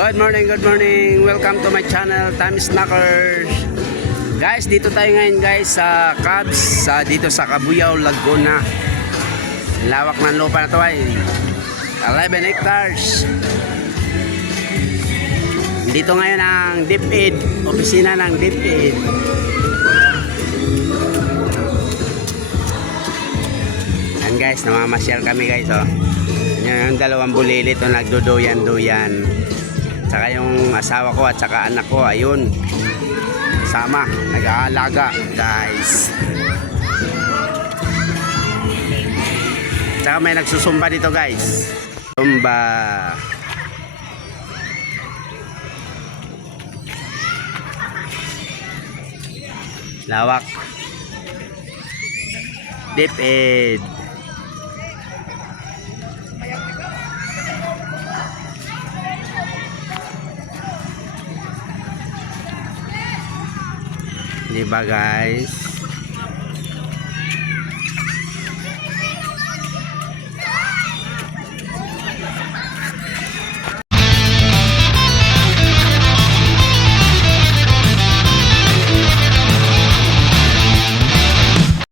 Good morning, good morning. Welcome to my channel, Time Snackers. Guys, dito tayo ngayon guys sa Cubs, dito sa Cabuyao, Laguna. Lawak ng lupa na to ay 11 hectares. Dito ngayon ang DepEd, opisina ng DepEd. Yan guys, namamasyal kami guys oh. Yan yung dalawang bulilit o nagduduyan-duyan. Saka yung asawa ko at saka anak ko, ayun. Sama, nag-aalaga, guys. Saka may nagsusumba dito, guys. Sumba. Lawak. DepEd. Diba guys?